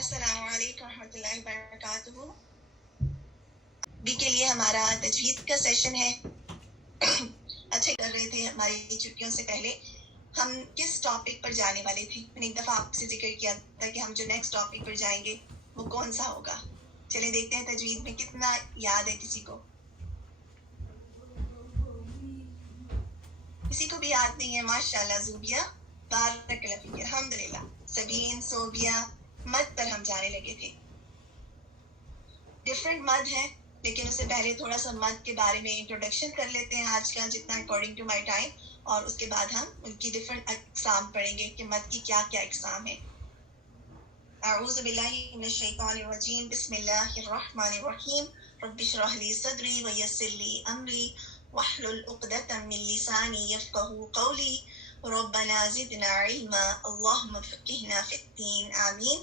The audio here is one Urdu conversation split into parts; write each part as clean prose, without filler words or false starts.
السلام علیکم ورحمۃ اللہ وبرکاتہ. ابھی کے لیے ہمارا تجوید کا سیشن ہے. اچھا کر رہے تھے ہماری چھٹیوں سے پہلے ہم کس ٹاپک پر جانے والے تھے. میں نے ایک دفعہ آپ سے ذکر کیا تھا کہ ہم جو نیکسٹ ٹاپک پر جائیں گے وہ کون سا ہوگا. چلے دیکھتے ہیں تجوید میں کتنا یاد ہے کسی کو. کسی کو بھی یاد نہیں ہے. ماشاء اللہ زوبیا بارک اللہ فیک. الحمدللہ. سبین صوبیا مد پر ہم جانے لگے تھے. ڈفرینٹ مد ہے لیکن اس سے پہلے تھوڑا سا مد کے بارے میں انٹروڈکشن کر لیتے ہیں آج کا جتنا اکارڈنگ ٹو مائی ٹائم, اور اس کے بعد ہم ان کی ڈفرینٹ اقسام پڑھیں گے کہ مد کی کیا کیا اقسام ہے. اعوذ باللہ من الشیطان الرجیم. بسم اللہ الرحمن الرحیم. رب اشرح لی صدری ویسر لی امری واحلل عقدۃ من لسانی یفقهوا قولی. ربنا زدنا علما اللهم فقہنا فی الدین. آمین.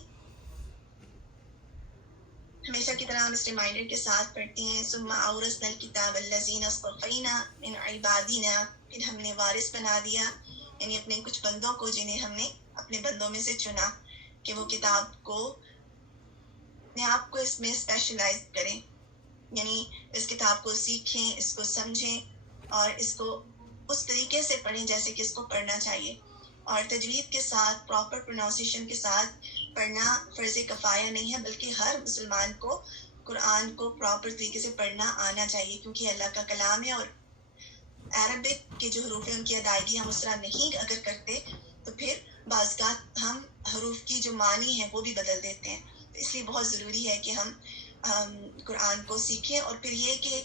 ہمیشہ کی طرح ہم اس ریمائنڈر کے ساتھ پڑھتے ہیں ثم اورثنا الکتاب الذین اصطفینا من عبادنا. پھر ہم نے وارث بنا دیا یعنی اپنے کچھ بندوں کو جنہیں ہم نے اپنے بندوں میں سے چنا کہ وہ کتاب کو اپنے آپ کو اس میں اسپیشلائز کریں, یعنی اس کتاب کو سیکھیں, اس کو سمجھیں اور اس کو اس طریقے سے پڑھیں جیسے کہ اس کو پڑھنا چاہیے. اور تجوید کے ساتھ پراپر پروناؤنسیشن کے ساتھ پڑھنا فرض کفایہ نہیں ہے بلکہ ہر مسلمان کو قرآن کو پراپر طریقے سے پڑھنا آنا چاہیے کیونکہ اللہ کا کلام ہے. اور عربک کے جو حروف ہیں ان کی ادائیگی ہم اس طرح نہیں اگر کرتے تو پھر بعض کا ہم حروف کی جو معنی ہے وہ بھی بدل دیتے ہیں. اس لیے بہت ضروری ہے کہ ہم قرآن کو سیکھیں. اور پھر یہ کہ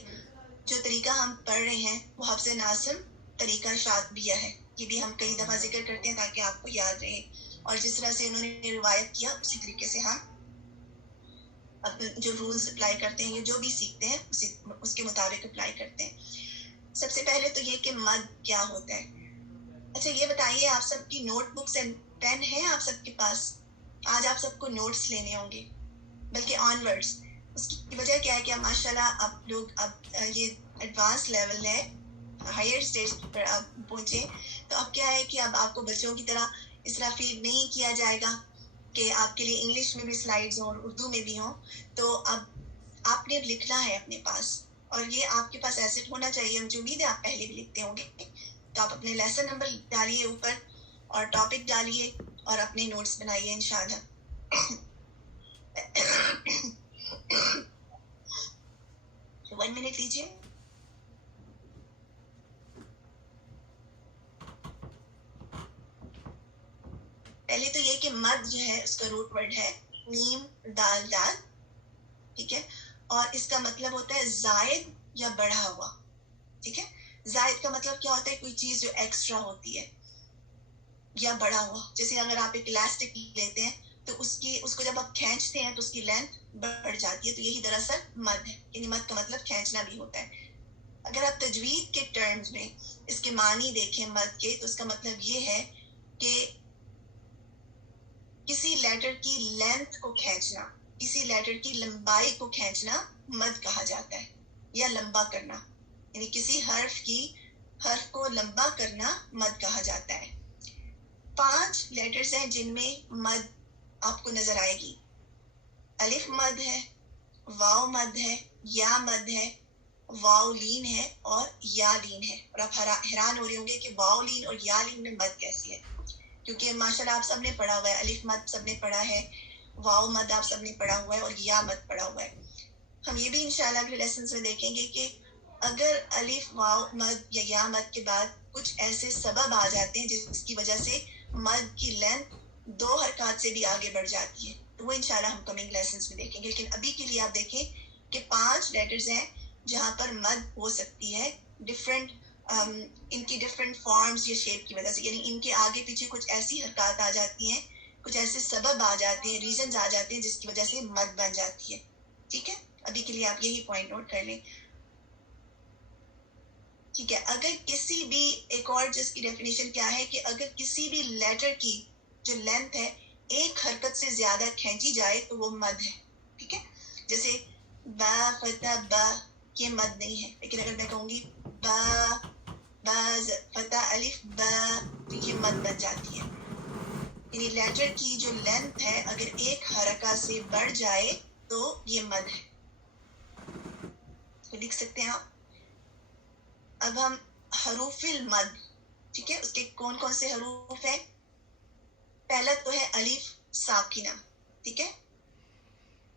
جو طریقہ ہم پڑھ رہے ہیں وہ حفظ ناصر طریقہ شاطبیہ ہے. یہ بھی ہم کئی دفعہ ذکر کرتے ہیں تاکہ آپ کو یاد رہے, اور جس طرح سے انہوں نے روایت کیا اسی طریقے سے ہم اپنے جو رولز اپلائی کرتے ہیں یا جو بھی سیکھتے ہیں اس کے مطابق اپلائی کرتے ہیں. سب سے پہلے تو یہ کہ مد کیا ہوتا ہے. اچھا یہ بتائیے آپ سب کی نوٹ بکس اینڈ پین ہیں آپ سب کے پاس؟ آج آپ سب کو نوٹس لینے ہوں گے بلکہ آن ورڈس. اس کی وجہ کیا ہے کہ ماشاء اللہ آپ لوگ اب یہ ایڈوانس لیول ہے, ہائر اسٹیج پر آپ پہنچے تو اب کیا ہے کہ اب آپ کو بچوں کی طرح اس طرح فیڈ نہیں کیا جائے گا کہ آپ کے لیے انگلش میں بھی سلائیڈز ہوں اور اردو میں بھی ہوں. تو اب آپ نے لکھنا ہے اپنے پاس, اور یہ آپ کے پاس ایسٹ ہونا چاہیے. مجھے امید ہے آپ پہلے بھی لکھتے ہوں گے. تو آپ اپنے لیسن نمبر ڈالیے اوپر اور ٹاپک ڈالیے اور اپنے نوٹس بنائیے انشاءاللہ. 1 منٹ لیجیے. پہلے تو یہ کہ مد جو ہے اس کا روٹ ورڈ ہے میم دال دال, ٹھیک ہے, اور اس کا مطلب ہوتا ہے زائد یا بڑھا ہوا. ٹھیک ہے, زائد کا مطلب کیا ہوتا ہے؟ کوئی چیز جو ایکسٹرا ہوتی ہے, یا بڑا ہوا. جیسے اگر آپ ایک الاسٹک لیتے ہیں تو اس کو جب آپ کھینچتے ہیں تو اس کی لینتھ بڑھ جاتی ہے, تو یہی دراصل مد ہے. یعنی مد کا مطلب کھینچنا بھی ہوتا ہے. اگر آپ تجوید کے ٹرمز میں اس کے معنی دیکھیں مد کے, تو اس کا مطلب یہ ہے کہ کسی لیٹر کی لینتھ کو کھینچنا, کسی لیٹر کی لمبائی کو کھینچنا مد کہا جاتا ہے, یا لمبا کرنا. یعنی کسی حرف کو لمبا کرنا مد کہا جاتا ہے. 5 لیٹرز ہیں جن میں مد آپ کو نظر آئے گی. الف مد ہے, واو مد ہے, یا مد ہے, واو لین ہے اور یا لین ہے. اور آپ حیران ہو رہے ہوں گے کہ واو لین اور یا لین میں مد کیسی ہے, کیونکہ ماشاءاللہ آپ سب نے پڑھا ہوا ہے. الف مد سب نے پڑھا ہے, واو مد آپ سب نے پڑھا ہوا ہے, اور یا مد پڑھا ہوا ہے. ہم یہ بھی انشاءاللہ اگلے لیسنز میں دیکھیں گے کہ اگر الف واو مد یا یا مد کے بعد کچھ ایسے سبب آ جاتے ہیں جس کی وجہ سے مد کی لینتھ 2 حرکات سے بھی آگے بڑھ جاتی ہے, تو وہ انشاءاللہ ہم کمنگ لیسنز میں دیکھیں گے. لیکن ابھی کے لیے آپ دیکھیں کہ 5 لیٹرز ہیں جہاں پر مد ہو سکتی ہے ڈفرینٹ ان کی ڈفرینٹ فارمز یا شیپ کی وجہ سے. یعنی ان کے آگے پیچھے کچھ ایسی حرکات آ جاتی ہیں, کچھ ایسے سبب آ جاتے ہیں, ریزنز آ جاتے ہیں جس کی وجہ سے مد بن جاتی ہے. ٹھیک ہے, ابھی کے لیے آپ یہی پوائنٹ نوٹ کر لیں. ٹھیک ہے, اگر کسی بھی, ایک اور جس کی ڈیفینیشن کیا ہے کہ اگر کسی بھی لیٹر کی جو لینتھ ہے ایک حرکت سے زیادہ کھینچی جائے تو وہ مد ہے. ٹھیک ہے, جیسے با فتح با, یہ مد نہیں ہے. لیکن اگر میں کہوں گی با فتح الف با, تو یہ مد بن جاتی ہے. یعنی لیٹر کی جو لینتھ ہے اگر ایک حرکہ سے بڑھ جائے تو یہ مد ہے. تو لکھ سکتے ہیں آپ. اب ہم حروف المد, ٹھیک ہے, اس کے کون کون سے حروف ہیں؟ پہلا تو ہے الف ساکنہ, ٹھیک ہے.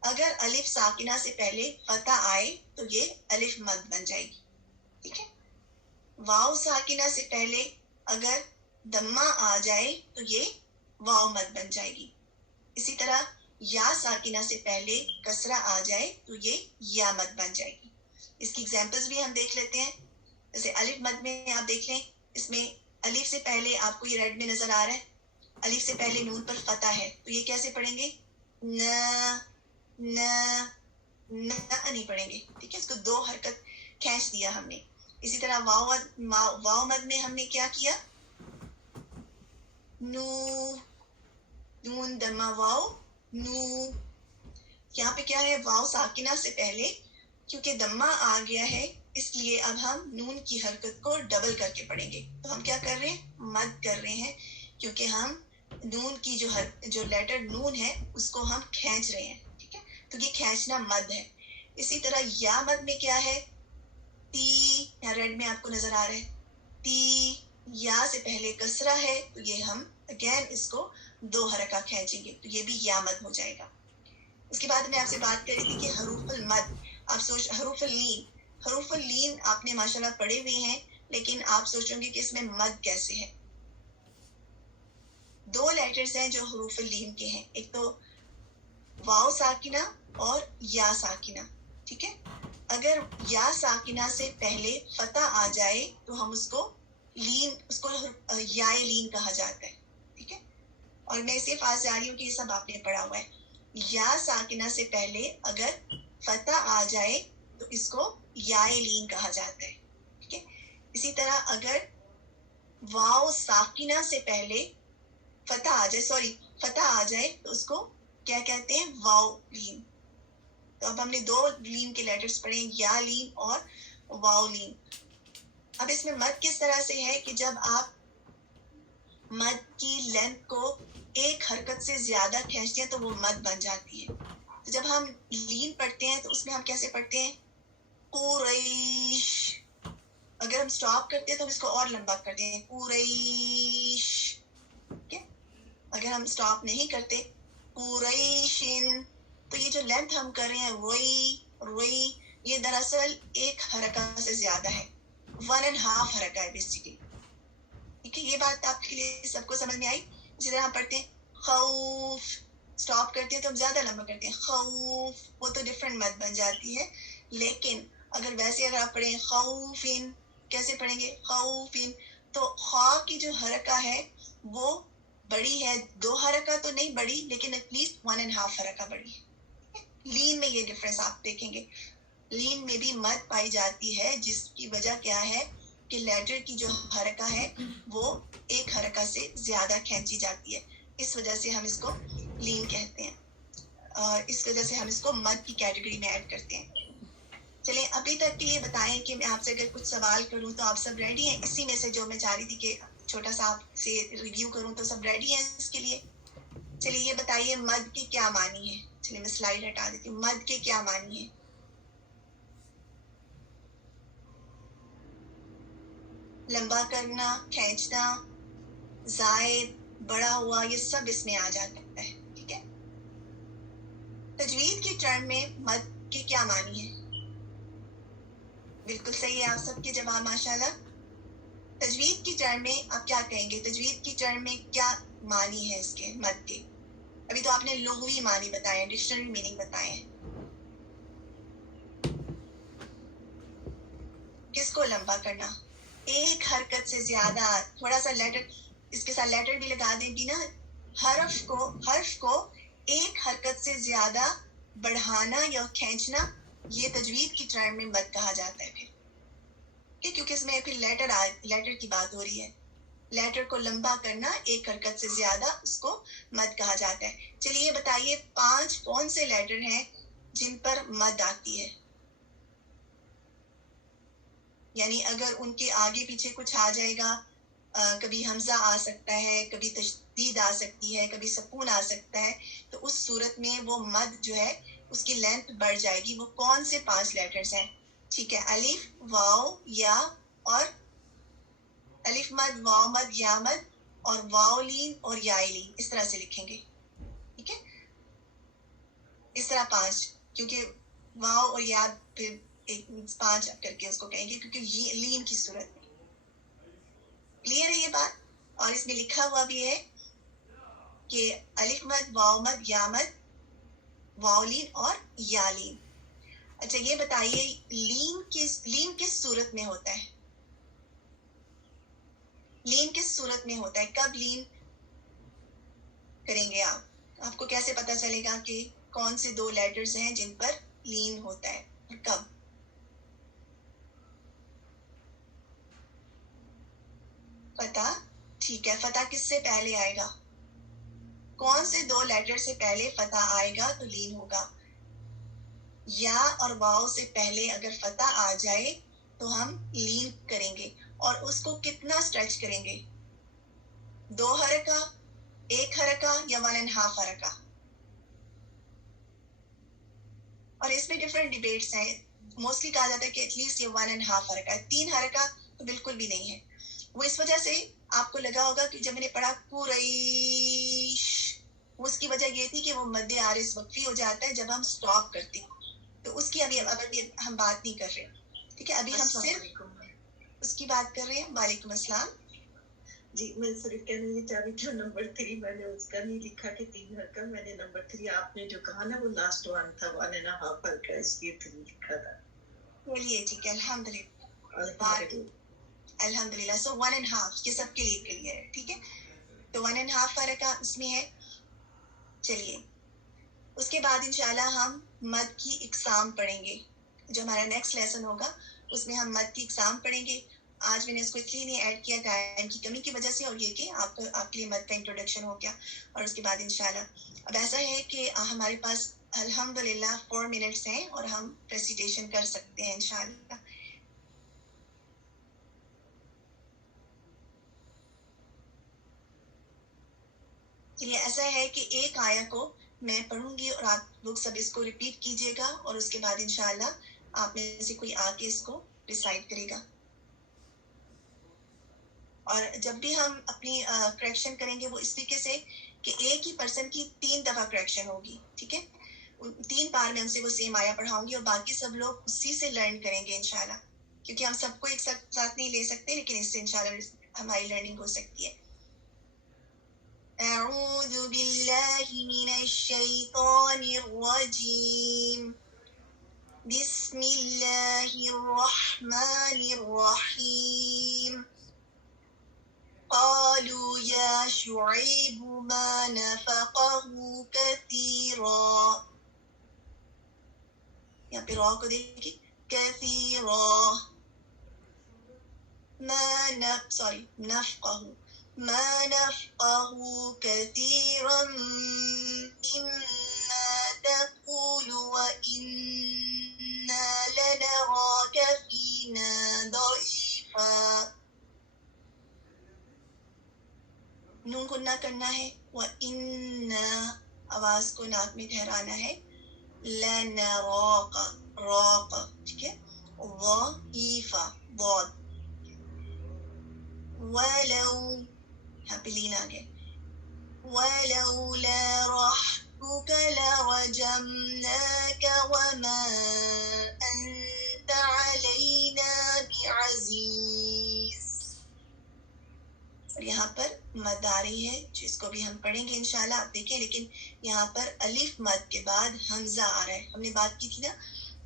اگر الف ساکنہ سے پہلے فتح آئے تو یہ الف مد بن جائے گی, ٹھیک ہے. واو ساکنہ سے پہلے اگر دمہ آ جائے تو یہ واو مد بن جائے گی. اسی طرح یا ساکنہ سے پہلے کسرہ آ جائے تو یہ یا مد بن جائے گی. اس کی ایگزامپلز بھی ہم دیکھ لیتے ہیں. جیسے الف مد میں آپ دیکھ لیں, اس میں الف سے پہلے آپ کو یہ ریڈ میں نظر آ رہا ہے, الف سے پہلے نون پر فتح ہے, تو یہ کیسے پڑھیں گے؟ نہ نہیں پڑھیں گے, ٹھیک ہے. اس کو دو حرکت کھینچ دیا ہم نے. اسی طرح واو مد میں ہم نے کیا کیا؟ نو, نون دمہ واو نو. یہاں پہ کیا ہے؟ واو ساکنہ سے پہلے کیونکہ دمہ آ گیا ہے اس لیے اب ہم نون کی حرکت کو ڈبل کر کے پڑھیں گے. تو ہم کیا کر رہے ہیں؟ مد کر رہے ہیں, کیونکہ ہم نون کی جو لیٹر نون ہے اس کو ہم کھینچ رہے ہیں, ٹھیک ہے. تو یہ کھینچنا مد ہے. اسی طرح یا مد میں کیا ہے؟ تی, یہاں ریڈ میں آپ کو نظر آ رہا ہے تی. یا سے پہلے کسرہ ہے تو یہ ہم اگین اس کو دو حرکہ کھینچیں گے تو یہ بھی یا مد ہو جائے گا. اس کے بعد میں آپ سے بات کری تھی کہ حروف المد, آپ سوچ حروف اللین, حروف اللین آپ نے ماشاءاللہ پڑھے ہوئے ہیں, لیکن آپ سوچیں گے کہ اس میں مد کیسے ہے. دو لیٹرز ہیں جو حروف اللین کے ہیں, ایک تو واو ساکنہ اور یا ساکنہ, ٹھیک ہے. اگر یا ساکنہ سے پہلے فتح آ جائے تو ہم اس کو لین, اس کو یا لین کہا جاتا ہے, ٹھیک ہے. اور میں صرف آج جا رہی ہوں کہ یہ سب آپ نے پڑھا ہوا ہے. یا ساکنہ سے پہلے اگر فتح آ جائے تو اس کو یا لین کہا جاتا ہے, ٹھیک ہے. اسی طرح اگر واو ساکنہ سے پہلے فتح آ جائے تو اس کو کیا کہتے ہیں؟ واو لین. تو اب ہم نے دو لین کے لیٹرز پڑھے, یا لین اور واو لین. اب اس میں مد کس طرح سے ہے کہ جب آپ مد کی لینتھ کو ایک حرکت سے زیادہ کھینچتے ہیں تو وہ مد بن جاتی ہے. تو جب ہم لین پڑھتے ہیں تو اس میں ہم کیسے پڑھتے ہیں؟ قریش. اگر ہم سٹاپ کرتے ہیں تو ہم اس کو اور لمبا کرتے ہیں, قریش, ٹھیک ہے. اگر ہم سٹاپ نہیں کرتے قریشن, تو یہ جو لینتھ ہم کر رہے ہیں روئی, یہ دراصل ایک حرکہ سے زیادہ ہے, 1.5 حرکہ ہے بیسیکلی, ٹھیک ہے. یہ بات آپ کے لیے سب کو سمجھ میں آئی؟ اسی طرح ہم پڑھتے ہیں خوف, سٹاپ کرتے ہیں تو ہم زیادہ لمبا کرتے ہیں خوف, وہ تو ڈفرنٹ مد بن جاتی ہے. لیکن اگر ویسے اگر آپ پڑھیں خوفن, کیسے پڑھیں گے؟ خوفن. تو خا کی جو حرکہ ہے وہ بڑی ہے, 2 حرکہ تو نہیں بڑی, لیکن ایٹ لیسٹ 1.5 حرکہ بڑی ہے. لین میں یہ ڈفرنس آپ دیکھیں گے. لین میں بھی مد پائی جاتی ہے, جس کی وجہ کیا ہے کہ لیٹر کی جو حرکہ ہے وہ ایک حرکہ سے زیادہ کھینچی جاتی ہے, اس وجہ سے ہم اس کو لین کہتے ہیں, اور اس وجہ سے ہم اس کو مد کی کیٹیگری میں ایڈ کرتے ہیں. چلیں ابھی تک کے لیے بتائیں کہ میں آپ سے اگر کچھ سوال کروں تو آپ سب ریڈی ہیں؟ اسی میں سے جو میں چاہ رہی تھی کہ چھوٹا سا آپ سے ریویو کروں, تو سب ریڈی ہیں اس کے لیے؟ چلیے یہ بتائیے مد کے کیا معنی ہے. چلیے میں سلائیڈ ہٹا دیتی ہوں. مد کے کیا معنی ہے؟ لمبا کرنا, کھینچنا, زائد, بڑا ہوا, یہ سب اس میں آ جاتا ہے, ٹھیک ہے. تجوید کی ٹرم میں مد کے کیا معنی ہے؟ بالکل صحیح ہے آپ سب کے جواب ماشاءاللہ. تجوید کی ٹرم میں آپ کیا کہیں گے؟ تجوید کی ٹرم میں کیا معنی ہے اس کے مد کے؟ ابھی تو آپ نے لغوی معنی بتائے ہیں, ڈکشنری میننگ بتائے ہیں. کس کو لمبا کرنا؟ ایک حرکت سے زیادہ, تھوڑا سا لیٹر اس کے ساتھ لیٹر بھی لگا دیں گی نا. حرف کو ایک حرکت سے زیادہ بڑھانا یا کھینچنا, یہ تجوید کی ٹرم میں مد کہا جاتا ہے. پھر کیونکہ اس میں پھر لیٹر کی بات ہو رہی ہے. لیٹر کو لمبا کرنا ایک حرکت سے زیادہ, اس کو مد کہا جاتا ہے. چلیے بتائیے 5 کون سے لیٹر ہیں جن پر مد آتی ہے؟ یعنی اگر ان کے آگے پیچھے کچھ آ جائے گا, کبھی حمزہ آ سکتا ہے, کبھی تشدید آ سکتی ہے, کبھی سکون آ سکتا ہے, تو اس صورت میں وہ مد جو ہے اس کی لینتھ بڑھ جائے گی. وہ کون سے 5 لیٹرز ہیں؟ ٹھیک ہے, الف, واو, یا اور الف مد, واو مد, یا مد اور واو لین اور یا لین, اس طرح سے لکھیں گے. ٹھیک ہے, اس طرح 5, کیونکہ واو اور یا پھر 5 کر کے اس کو کہیں گے, کیونکہ یہ لین کی صورت میں. کلیئر ہے یہ بات؟ اور اس میں لکھا ہوا بھی ہے کہ الف مد, واو مد, یا مد, واو لین اور یا لین. اچھا یہ بتائیے لین کس صورت میں ہوتا ہے؟ لین کس صورت میں ہوتا ہے؟ کب لین کریں گے آپ؟ آپ کو کیسے پتا چلے گا کہ کون سے 2 لیٹرز ہیں جن پر لین ہوتا ہے اور کب؟ فتح. ٹھیک ہے, فتح کس سے پہلے آئے گا؟ کون سے 2 لیٹر سے پہلے فتح آئے گا تو لین ہوگا؟ یا اور واو سے پہلے اگر فتح آ جائے تو ہم لین کریں گے. اور اس کو کتنا سٹریچ کریں گے؟ 2 حرکہ, 1 حرکہ یا 1.5 حرکہ؟ اور اس میں ڈفرینٹ ڈیبیٹس ہیں. موسٹلی کہا جاتا ہے کہ ایٹ لیسٹ یہ 1.5 حرکہ ہے. 3 حرکہ تو بالکل بھی نہیں ہے. وہ اس وجہ سے آپ کو لگا ہوگا کہ جب میں نے پڑھا قریش, اس کی وجہ یہ تھی کہ وہ مد عارض وقفی ہو جاتا ہے جب ہم سٹاپ کرتے ہیں. تو اس کی ابھی ہم بات نہیں کر رہے. ٹھیک ہے, ابھی ہم صرف اس کی بات کر رہے ہیں. وعلیکم السلام. جی میں صرف کہنا یہ چاہ رہی تھی نمبر 3 میں نے اس کا نہیں لکھا کہ 3 حرکہ, میں نے نمبر 3 آپ نے جو کہا نا وہ لاسٹ 1 تھا 1.5 حرکہ, اس لیے 3 لکھا تھا. چلیے ٹھیک ہے, الحمدللہ. سو 1.5 یہ سب کے لیے کلیئر ہے. ٹھیک ہے, تو 1.5 حرکہ اس میں ہے. چلیے اس کے بعد انشاءاللہ ہم مد کی اقسام پڑھیں گے. جو ہمارا نیکسٹ لیسن ہوگا اس میں ہم مد کی اقسام پڑھیں گے. آج میں نے اس کو اس لیے نہیں ایڈ کیا ٹائم کی کمی کی وجہ سے, اور یہ کہ آپ کے لیے مد کا انٹروڈکشن ہو گیا. اور اس کے بعد انشاءاللہ اب ایسا ہے کہ ہمارے پاس الحمدللہ 4 منٹس ہیں اور ہم ریسیٹیشن کر سکتے ہیں انشاءاللہ. چلیے ایسا ہے کہ ایک آیا کو میں پڑھوں گی اور آپ لوگ سب اس کو ریپیٹ کیجئے گا, اور اس کے بعد انشاءاللہ آپ میں سے کوئی آ کے اس کو ریسائٹ کرے گا. اور جب بھی ہم اپنی کریکشن کریں گے وہ اس طریقے سے کہ ایک ہی پرسن کی 3 دفعہ کریکشن ہوگی. ٹھیک ہے, 3 بار میں ان سے وہ سیم آیا پڑھاؤں گی اور باقی سب لوگ اسی سے لرن کریں گے انشاءاللہ, کیونکہ ہم سب کو ایک ساتھ نہیں لے سکتے, لیکن اس سے انشاءاللہ ہماری لرننگ ہو سکتی ہے. اعوذ باللہ من الشیطان الرجیم, بسم اللہ الرحمن الرحیم. قالوا يا شعيب ما نفقه كثيرا, یہاں پہ را کو دیکھیں, كثيرا نفقه ما نفقه كثيرا مما تقول وإنا لنراك فينا ضعيفا. نون کو نہ کرنا ہے, وَإِنَّا آواز کو ناک میں ٹھہرانا ہے, لَنَرَاقَ راق. ٹھیک ہے, ضعیفا ضاد. وَلَوْ یہاں پہ لین آ گئے, وَلَوْلَا رَحْمُكَ لَرَجَمْنَاكَ وَمَا أَنْتَ عَلَيْنَا بِعَزِيزٍ. اور یہاں پر مد آ رہی ہے جس کو بھی ہم پڑھیں گے انشاءاللہ. آپ دیکھیں لیکن یہاں پر الف مد کے بعد حمزہ آ رہا ہے. ہم نے بات کی تھی نا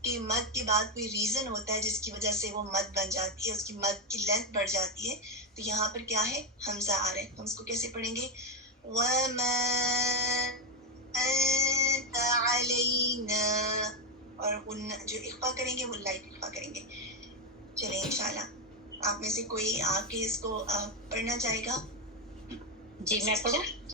کہ مد کے بعد کوئی ریزن ہوتا ہے جس کی وجہ سے وہ مد بن جاتی ہے, اس کی مد کی لینتھ بڑھ جاتی ہے. تو یہاں پر کیا ہے, حمزہ آ رہا ہے. ہم اس کو کیسے پڑھیں گے؟ وَمَا أَنْتَ عَلَيْنَا, اور جو اخفا کریں گے وہ لائٹ اخفا کریں گے. چلیں انشاءاللہ آپ میں سے کوئی آ کے اس کو پڑھنا چاہے گا؟ جی میں پڑھوں.